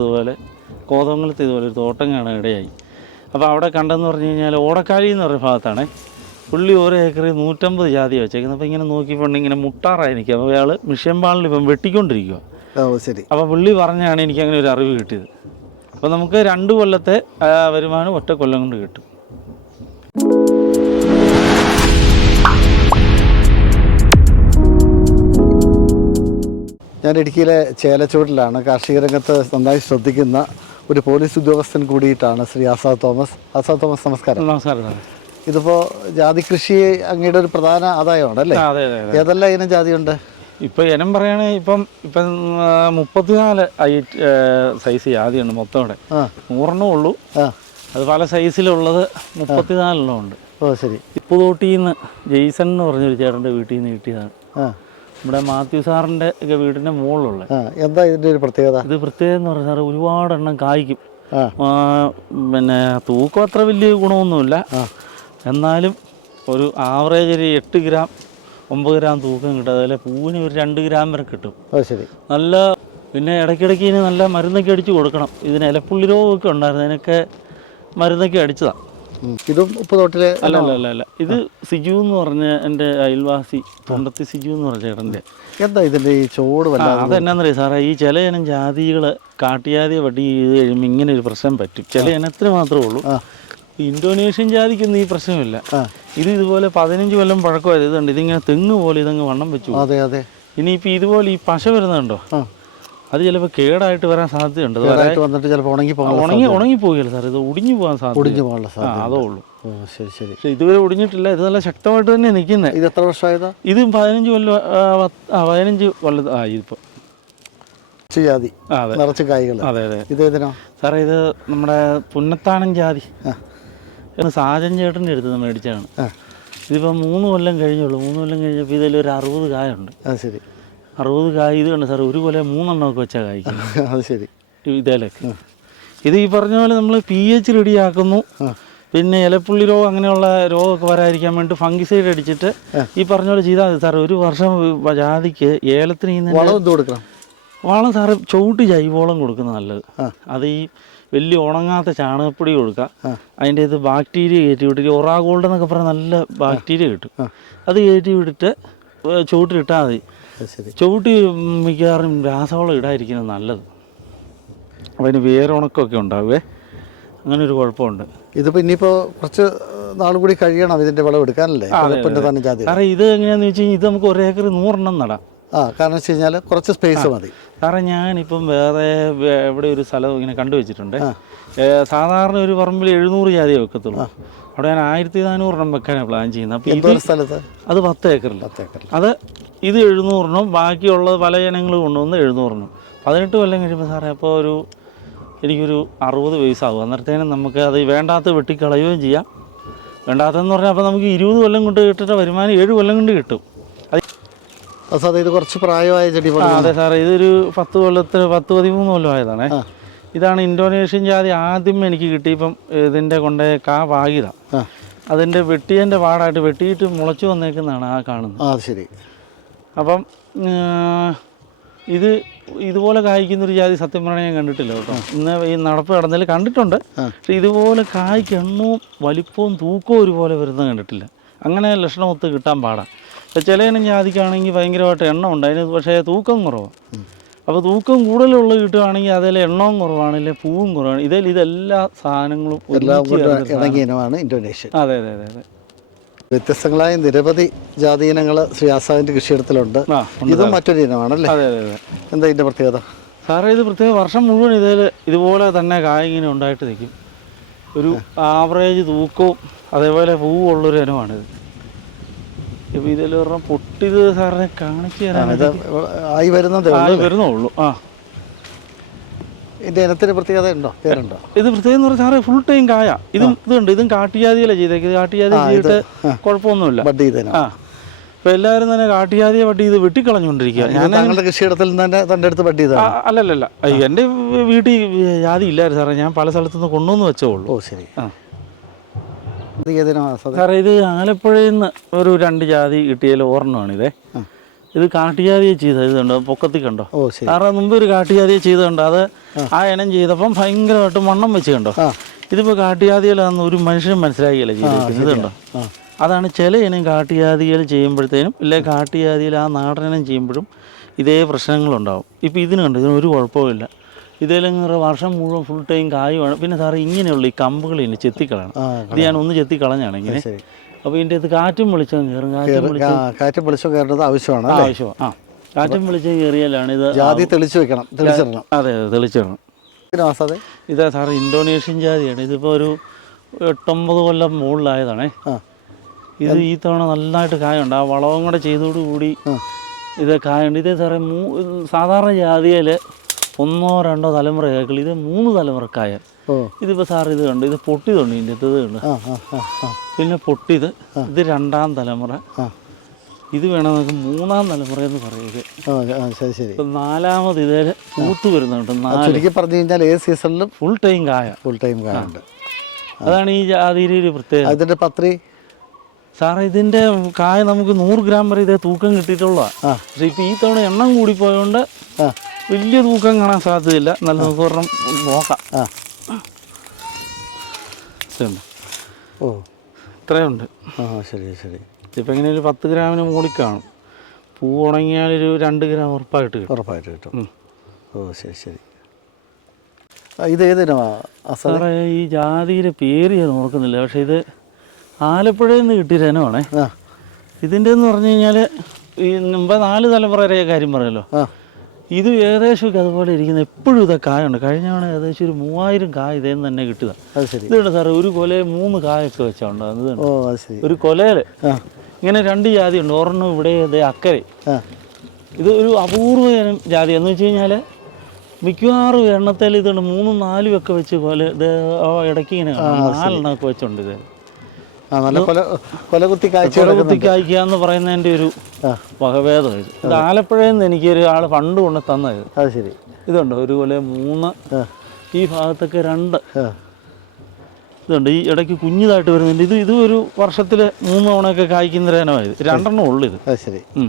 ഇതുപോലെ കോതമംഗലത്ത് ഇതുപോലെ ഒരു തോട്ടം കാണാൻ ഇടയായി. അപ്പോൾ അവിടെ കണ്ടെന്ന് പറഞ്ഞു കഴിഞ്ഞാൽ ഓടക്കാലി എന്ന് പറയുന്ന ഭാഗത്താണ്. പുള്ളി ഓരോ ഏക്കറിൽ നൂറ്റമ്പത് ജാതി വെച്ചേക്കുന്നത്. അപ്പോൾ ഇങ്ങനെ നോക്കിക്കൊണ്ട് ഇങ്ങനെ മുട്ടാറായി നിൽക്കുക. അപ്പോൾ അയാൾ മിഷ്യമ്പാളിൽ ഇപ്പം വെട്ടിക്കൊണ്ടിരിക്കുക. ശരി. അപ്പോൾ പുള്ളി പറഞ്ഞാണ് എനിക്ക് അങ്ങനെ ഒരു അറിവ് കിട്ടിയത്. അപ്പോൾ നമുക്ക് രണ്ട് കൊല്ലത്തെ വരുമാനം ഒറ്റ കൊല്ലം കൊണ്ട് കിട്ടും. ഞാൻ ഇടുക്കിയിലെ ചേലച്ചൂടിലാണ് കാർഷിക രംഗത്ത് നന്നായി ശ്രദ്ധിക്കുന്ന ഒരു പോലീസ് ഉദ്യോഗസ്ഥൻ കൂടിയിട്ടാണ് ശ്രീ ആസാദ് തോമസ്. ആസാദ് തോമസ് നമസ്കാരം. നമസ്കാരം ഇതിപ്പോൾ ജാതി കൃഷി അങ്ങയുടെ ഒരു പ്രധാന ആദായമാണ് അല്ലേ? ഏതെല്ലാം ഇനം ജാതിയുണ്ട്? ഇപ്പോൾ ഇനം പറയുകയാണെങ്കിൽ ഇപ്പം ഇപ്പം മുപ്പത്തിനാല് ഐ സൈസ് ജാതിയുണ്ട് മൊത്തം ഇവിടെ നൂറെണ്ണം ഉള്ളൂ. അത് പല സൈസിലുള്ളത് മുപ്പത്തിനാലെണ്ണം ഉണ്ട്. ഓ ശരി. ഇപ്പോൾ നിന്ന് ജെയ്സൺ എന്ന് പറഞ്ഞൊരു ചേട്ടന്റെ വീട്ടിൽ നിന്ന് കിട്ടിയതാണ്. ആ. നമ്മുടെ മാത്യു സാറിന്റെ ഒക്കെ വീടിന്റെ മുകളിലുള്ള എന്താ ഇതിന്റെ ഒരു പ്രത്യേകത? ഇത് പ്രത്യേകത എന്ന് പറഞ്ഞാൽ സാറ് ഒരുപാട് എണ്ണം കായ്ക്കും പിന്നെ തൂക്കം അത്ര വലിയ ഗുണമൊന്നുമില്ല. എന്നാലും ഒരു ആവറേജ് ഒരു എട്ട് ഗ്രാം ഒമ്പത് ഗ്രാം തൂക്കം കിട്ടും. അതുപോലെ പൂവിന് ഒരു രണ്ട് ഗ്രാം വരെ കിട്ടും. ശരി. നല്ല പിന്നെ ഇടയ്ക്കിടയ്ക്ക് ഇതിന് നല്ല മരുന്നൊക്കെ അടിച്ച് കൊടുക്കണം. ഇതിന് ഇലപ്പുള്ളി രോഗമൊക്കെ ഉണ്ടായിരുന്നു. അതിനൊക്കെ മരുന്നൊക്കെ അടിച്ചതാണ്. ഇതും ഉപ്പുതോട്ടിലെ അല്ല അല്ല അല്ല അല്ല. ഇത് സിജു എന്ന് പറഞ്ഞ എന്റെ അയൽവാസി തൊണ്ടത്തി സിജു എന്ന് പറഞ്ഞ ചേട്ടന്റെ. എന്താ ഇതിന്റെ ഈ ചോട് ആ വല്ല അതെന്നാന്നറിയാം സാറേ? ഈ ചില ഇനം ജാതികൾ കാട്ടിയാതി വടി ചെയ്ത് കഴിയുമ്പോൾ ഇങ്ങനെ ഒരു പ്രശ്നം പറ്റും. ചില ഇനത്തിന് മാത്രമേ ഉള്ളൂ. ഇന്തോനേഷ്യൻ ജാതിക്കൊന്നും ഈ പ്രശ്നമില്ല. ഇത് ഇതുപോലെ പതിനഞ്ച് കൊല്ലം പഴക്കമായത് ഇതുണ്ട്. ഇതിങ്ങനെ തെങ്ങ് പോലെ ഇതങ്ങ് വണ്ണം വെച്ചു. അതെ അതെ. ഇനിയിപ്പോൾ ഇതുപോലെ ഈ പശ വരുന്നുണ്ടോ? അത് ചിലപ്പോൾ കേടായിട്ട് വരാൻ സാധ്യതയുണ്ട്. കേടായിട്ട് വന്നിട്ട് ചിലപ്പോൾ ഉണങ്ങി പോകാൻ ഉണങ്ങി ഉണങ്ങി പോകില്ല സാർ ഇത് ഒടിഞ്ഞു പോകാൻ സാധ്യത. ഒടിഞ്ഞു പോകാനുള്ള സാധ്യത. അതേ ഉള്ളൂ. ശരി ശരി. പക്ഷേ ഇതുവരെ ഒടിഞ്ഞിട്ടില്ല. ഇത് നല്ല ശക്തമായിട്ട് തന്നെ നിൽക്കുന്നത് ഇത് എത്ര വർഷമായതാ? ഇത് പതിനഞ്ച് കൊല്ലം പതിനഞ്ച് കൊല്ലം ആ ഇതിപ്പോൾ ജാതി നിറച്ച് കായ്കൾ അതെ അതെ. ഇത് ഏതിനോ? സാറേ ഇത് നമ്മുടെ പുന്നത്താണൻ ജാതി. സാജൻ ചേട്ടന്റെ അടുത്ത് മേടിച്ചാണ് ഇതിപ്പോൾ മൂന്ന് കൊല്ലം കഴിഞ്ഞുള്ളൂ. മൂന്ന് കൊല്ലം കഴിഞ്ഞപ്പോൾ ഇതിലൊരു അറുപത് കായുണ്ട്. അത് ശരി. അറുപത് കായ് ഇത് കണ്ട് സാർ ഒരു കൊല്ലം മൂന്നെണ്ണമൊക്കെ വെച്ചാൽ കായ്ക്കും. അത് ശരി. ഇതേലൊക്കെ. ഇത് ഈ പറഞ്ഞ പോലെ നമ്മൾ പി എച്ച് റെഡിയാക്കുന്നു. ആക്കുന്നു പിന്നെ ഇലപ്പുള്ളി രോഗം അങ്ങനെയുള്ള രോഗമൊക്കെ വരാതിരിക്കാൻ വേണ്ടി ഫംഗിസൈഡ് അടിച്ചിട്ട് ഈ പറഞ്ഞ പോലെ ചെയ്താൽ മതി സാർ ഒരു വർഷം ജാതിക്ക് ഏലത്തിന് കൊടുക്കണം? വളം സാറ് ചവിട്ടി ജൈവവളം കൊടുക്കുന്നത് നല്ലത്. അത് ഈ വലിയ ഉണങ്ങാത്ത ചാണകപ്പൊടി കൊടുക്കുക. അതിന്റെ ഇത് ബാക്ടീരിയ കയറ്റി വിട്ടിട്ട് ഒറാഗോൾഡ് എന്നൊക്കെ പറഞ്ഞാൽ നല്ല ബാക്ടീരിയ കിട്ടും. അത് കയറ്റി വിട്ടിട്ട് ചുവട്ടിലിട്ടാൽ മതി. ചവിട്ടി മിക്കവാറും രാസവളം ഇടാതിരിക്കുന്നത് നല്ലത്. അപ്പോൾ അതിന് വേരുണക്കമൊക്കെ ഉണ്ടാവേ. അങ്ങനെ ഒരു കുഴപ്പമുണ്ട്. ഇതിപ്പോൾ ഇനിയിപ്പോൾ കുറച്ച് നാളും കൂടി കഴിയണം ഇതിന്റെ വിളവ് എടുക്കാനല്ലേ? കാരണം ഇത് എങ്ങനെയാണെന്ന് വെച്ച് കഴിഞ്ഞാൽ ഇത് നമുക്ക് ഒരേക്കർ നൂറെണ്ണം നടാം. ആ കാരണം വെച്ച് കഴിഞ്ഞാൽ കുറച്ച് സ്പേസ് മതി. കാരണം ഞാനിപ്പം വേറെ എവിടെ ഒരു സ്ഥലം ഇങ്ങനെ കണ്ടുവച്ചിട്ടുണ്ട്. സാധാരണ ഒരു പറമ്പിൽ എഴുന്നൂറ് ജാതി വെക്കത്തുള്ളൂ. അവിടെ ഞാൻ ആയിരത്തി നാനൂറെണ്ണം വെക്കാനാണ് പ്ലാൻ ചെയ്യുന്നത്. അപ്പോൾ സ്ഥലത്ത്? അത് പത്ത് ഏക്കറിൽ. പത്ത് ഏക്കറിൽ. അത് ഇത് എഴുന്നൂറിനും ബാക്കിയുള്ളത് പല ജനങ്ങൾ കൊണ്ടുവന്ന് എഴുന്നൂറിനും. പതിനെട്ട് കൊല്ലം കഴിയുമ്പോൾ സാറേ അപ്പോൾ ഒരു എനിക്കൊരു അറുപത് വയസ്സാകും അന്നേരത്തേനും നമുക്ക് അത് വേണ്ടാത്ത വെട്ടിക്കളയുകയും ചെയ്യാം. വേണ്ടാത്തതെന്ന് പറഞ്ഞാൽ അപ്പോൾ നമുക്ക് ഇരുപത് കൊല്ലം കൊണ്ട് കിട്ടിയിട്ട് വരുമാനം ഏഴ് കൊല്ലം കൊണ്ട് കിട്ടും. സാറേ ഇത് കുറച്ച് പ്രായമായ ചെടി അതെ സാറേ ഇതൊരു പത്ത് കൊല്ലത്തിന് പത്ത് പതിമൂന്ന് കൊല്ലം ആയതാണേ. ഇതാണ് ഇന്തോനേഷ്യൻ ജാതി ആദ്യം എനിക്ക് കിട്ടി. ഇപ്പം ഇതിന്റെ കൊണ്ട് കാ പാകിയതാണ് ആ. അതിന്റെ വെട്ടിയന്റെ പാടായിട്ട് വെട്ടിയിട്ട് മുളച്ചു വന്നേക്കുന്നതാണ് ആ കാണുന്നത്. ആ ശരി. അപ്പം ഇത് ഇതുപോലെ കായ്ക്കുന്ന ഒരു ജാതി സത്യം പറഞ്ഞാൽ ഞാൻ കണ്ടിട്ടില്ല കേട്ടോ. ഇന്ന് ഈ നടപ്പ് കടന്നതിൽ കണ്ടിട്ടുണ്ട്. പക്ഷെ ഇതുപോലെ കായ്ക്ക് എണ്ണവും വലിപ്പവും തൂക്കവും ഒരുപോലെ വരുന്നത് കണ്ടിട്ടില്ല. അങ്ങനെ ലക്ഷണമൊത്ത് കിട്ടാൻ പാടാണ് ചില ഇനം ജാതിക്കാണെങ്കിൽ ഭയങ്കരമായിട്ട് എണ്ണം ഉണ്ട്. അതിന് പക്ഷേ തൂക്കം കുറവാണ് അപ്പോൾ തൂക്കം കൂടുതലുള്ള കിട്ടുകയാണെങ്കിൽ അതിൽ എണ്ണവും കുറവാണ് കുറവാണെങ്കിൽ പൂവും കുറവാണ്. ഇതിൽ ഇതെല്ലാ സാധനങ്ങളും അതെ അതെ അതെ അതെ. വ്യത്യസ്തങ്ങളായ നിരവധി ജാതി ഇനങ്ങൾ ശ്രീ ആസാദിന്റെ കൃഷിയിടത്തിലുണ്ട്. ഇതും മറ്റൊരു ഇനമാണല്ലേ? എന്താ ഇതിന്റെ പ്രത്യേകത? സാറേ ഇത് പ്രത്യേക വർഷം മുഴുവൻ ഇതിൽ ഇതുപോലെ തന്നെ കായ ഇങ്ങനെ ഉണ്ടായിട്ട് നിൽക്കും. ഒരു ആവറേജ് തൂക്കവും അതേപോലെ പൂവുള്ളൊരു ഇനമാണിത്. ഇപ്പം ഇതിൽ പറഞ്ഞാൽ പൊട്ടിത് സാറിനെ കാണിച്ചു തരാൻ ആയി വരുന്നതേ ആയി ഉള്ളൂ. വരുന്നുള്ളൂ ആ. ഇതിന്റെ ഇനത്തിന് പ്രത്യേകത ഉണ്ടോ? പേരുണ്ടോ ഇത് പ്രത്യേകം എന്ന് പറഞ്ഞാൽ സാറേ ഫുൾ ടൈം കായ. ഇതും ഇതുണ്ട്. ഇതും കാട്ടുജാതിയല്ലേ ചെയ്തേക്ക്. ഇത് കാട്ടുജാതി ചെയ്തിട്ട് കുഴപ്പമൊന്നുമില്ല. ബഡ് ചെയ്ത ആ. ഇപ്പം എല്ലാവരും തന്നെ കാട്ടിയാതിയെ വട്ടി ഇത് വെട്ടിക്കളഞ്ഞുകൊണ്ടിരിക്കുക ഞാൻ കൃഷിയിടത്തിൽ തന്നെ തന്റെ അടുത്ത് വട്ടി അല്ലല്ലല്ല. എന്റെ വീട്ടിൽ ജാതി ഇല്ലായിരുന്നു സാറേ. ഞാൻ പല സ്ഥലത്തുനിന്ന് കൊണ്ടുവന്ന് വെച്ചേ ഉള്ളൂ ഓ ശരി. ആ. സാറേ? ഇത് ആലപ്പുഴയിൽ നിന്ന് ഒരു രണ്ട് ജാതി കിട്ടിയാലും ഒരെണ്ണമാണിതേ. ആ. ഇത് കാട്ടുജാതിയെ ചെയ്തത് ഇതുണ്ടോ പൊക്കത്തി കണ്ടോ? കാരണം മുമ്പ് ഒരു കാട്ടുജാതിയെ ചെയ്തുണ്ട് അത് ആ. ഇനം ചെയ്തപ്പം ഭയങ്കരമായിട്ട് മണ്ണം വെച്ച് കണ്ടോ? ഇതിപ്പോ ഇതിപ്പോൾ കാട്ടിയാതിയിലാണെന്ന് ഒരു മനുഷ്യനും മനസ്സിലാക്കിയല്ല ചെയ്തിരിക്കുന്നത് ഇതുണ്ടോ അതാണ് ചില ഇനം കാട്ടുജാതികൾ ചെയ്യുമ്പോഴത്തേനും ഇല്ലെ കാട്ടുജാതിയിൽ ആ നാടനം ചെയ്യുമ്പോഴും ഇതേ പ്രശ്നങ്ങളുണ്ടാവും. ഇപ്പോൾ ഇതിനുണ്ട് ഇതിനൊരു ഇതിന് ഒരു കുഴപ്പമില്ല ഇതേലെങ്കിൽ വർഷം മുഴുവൻ ഫുൾ ടൈം കായുമാണ് പിന്നെ സാറേ ഇങ്ങനെയുള്ള ഈ കമ്പുകൾ ഇനി ചെത്തിക്കളാണ് ഇത് ഞാൻ ഒന്ന് ചെത്തിക്കളഞ്ഞാണ് ഇങ്ങനെ. അപ്പൊ അപ്പോൾ ഇതിന്റെ അത് കാറ്റും വെളിച്ചം കയറും. കാറ്റും വെളിച്ചം കാറ്റ് വെളിച്ചം കയറേണ്ടത് ആവശ്യമാണ് ആവശ്യമാണ്. ആ കാറ്റും വെളിച്ചം കയറിയാലാണ് ഇത് ജാതി തെളിച്ചു വെക്കണം തെളിച്ചിടണം. അതെ അതെ തെളിച്ചിടണം. ഇതാ സാറ് ഇന്തോനേഷ്യൻ ജാതിയാണ്. ഇതിപ്പോ ഒരു എട്ടൊമ്പത് കൊല്ലം മുകളിലായതാണേ. ഇത് ഈ തവണ നല്ലതായിട്ട് കായുണ്ട്. ആ വളവും കൂടെ ചെയ്തോടുകൂടി ഇത് കായുണ്ട്. ഇതേ സാറേ മൂ സാധാരണ ജാതിയിൽ ഒന്നോ രണ്ടോ തലമുറ ഇത് മൂന്ന് തലമുറക്കായ. ഇതിപ്പോ ഇതിപ്പോൾ സാർ ഇത് കണ്ടു. ഇത് പൊട്ടിയതുണ്ട് ഇതിന്റെ ഇത് കണ്ടു. പിന്നെ പൊട്ടിയത് ഇത് രണ്ടാം തലമുറ. ഇത് വേണം നമുക്ക് മൂന്നാം തലമുറ എന്ന് പറയുന്നത്. ശരി ശരി. നാലാമത് ഇതേ പൂത്ത് വരുന്നുണ്ട്. ചുരുക്കി പറഞ്ഞു കഴിഞ്ഞാൽ ഏത് സീസണിലും ഫുൾ ടൈം കായ. ഫുൾ ടൈം കായുണ്ട് അതാണ് ഈ ജാതിയുടെ ഒരു പ്രത്യേകത. അതിന്റെ പത്രി? സാറേ ഇതിന്റെ കായ നമുക്ക് നൂറ് ഗ്രാം വരെ ഇതേ തൂക്കം കിട്ടിയിട്ടുള്ള പക്ഷെ ഇപ്പൊ ഈ തവണ എണ്ണം കൂടി ആ. വലിയ തൂക്കം കാണാൻ സാധ്യതയില്ല. നല്ല നമുക്ക് ഒരെണ്ണം നോക്കാം. ആ. ഓ. ഇത്രയുണ്ട്. ആ ശരി ശരി. ഇപ്പം ഇങ്ങനെ ഒരു പത്ത് ഗ്രാമിന് മുകളിൽ കാണും. പൂ ഉണങ്ങിയാൽ ഒരു രണ്ട് ഗ്രാം ഉറപ്പായിട്ട് കിട്ടും. ഉറപ്പായിട്ട് കിട്ടും. ഓ ശരി ശരി. ഇത് ഏതിനാ? സാറേ? ഈ ജാതിയുടെ പേര് ഞാൻ ഓർക്കുന്നില്ല. പക്ഷേ ഇത് ആലപ്പുഴയിൽ നിന്ന് കിട്ടിയ ഇനമാണേ. ഇതിന്റെ എന്ന് പറഞ്ഞു കഴിഞ്ഞാൽ ഈ മുമ്പ് നാല് തലമുറ വരെ കാര്യം പറയല്ലോ ആ. ഇത് ഏകദേശമൊക്കെ അതുപോലെ ഇരിക്കുന്ന എപ്പോഴും ഇതാ കായുണ്ട്. കഴിഞ്ഞ തവണ ഏകദേശം ഒരു മൂവായിരം കായ ഇതേന്ന് തന്നെ കിട്ടുക. അത് ശരി. ഇതുണ്ട് സാറേ ഒരു കൊലയിൽ മൂന്ന് കായൊക്കെ വെച്ചുണ്ട് അത് ഓ അത് ശരി. ഒരു കൊലയിൽ ആ. ഇങ്ങനെ രണ്ട് ജാതി ഉണ്ട് ഒരെണ്ണം ഇവിടെ ഇതേ അക്കരെ. ഇത് ഒരു അപൂർവ ജാതി. എന്ന് വെച്ച് കഴിഞ്ഞാൽ മിക്കവാറും എണ്ണത്തിൽ ഇതുണ്ട്. മൂന്നും നാലും ഒക്കെ വെച്ച് കൊല ഇത് ഇടയ്ക്ക് ഇങ്ങനെ നാലെണ്ണമൊക്കെ വെച്ചുണ്ട് ഇത്. നല്ല കൊല കൊലകുത്തി കാഴ്ച കൊലകുത്തി കായ്ക്കുക എന്ന് പറയുന്നതിന്റെ ഒരു വകഭേദം ഇത്. ഇത് ആലപ്പുഴയിൽ നിന്ന് എനിക്ക് ഒരു ആൾ പണ്ട് കൊണ്ട് തന്നത്. അത് ശരി. ഇതുണ്ട് ഒരു കൊല മൂന്ന് ഈ ഭാഗത്തൊക്കെ രണ്ട്. ഇതുണ്ട് ഈ ഇടയ്ക്ക് കുഞ്ഞിതായിട്ട് വരുന്നുണ്ട്. ഇത് ഇതും ഒരു വർഷത്തിൽ മൂന്ന് തവണയൊക്കെ കായ്ക്കുന്ന ഇത്. രണ്ടെണ്ണം ഉള്ളു ഇത്. അത് ശരി. ഉം.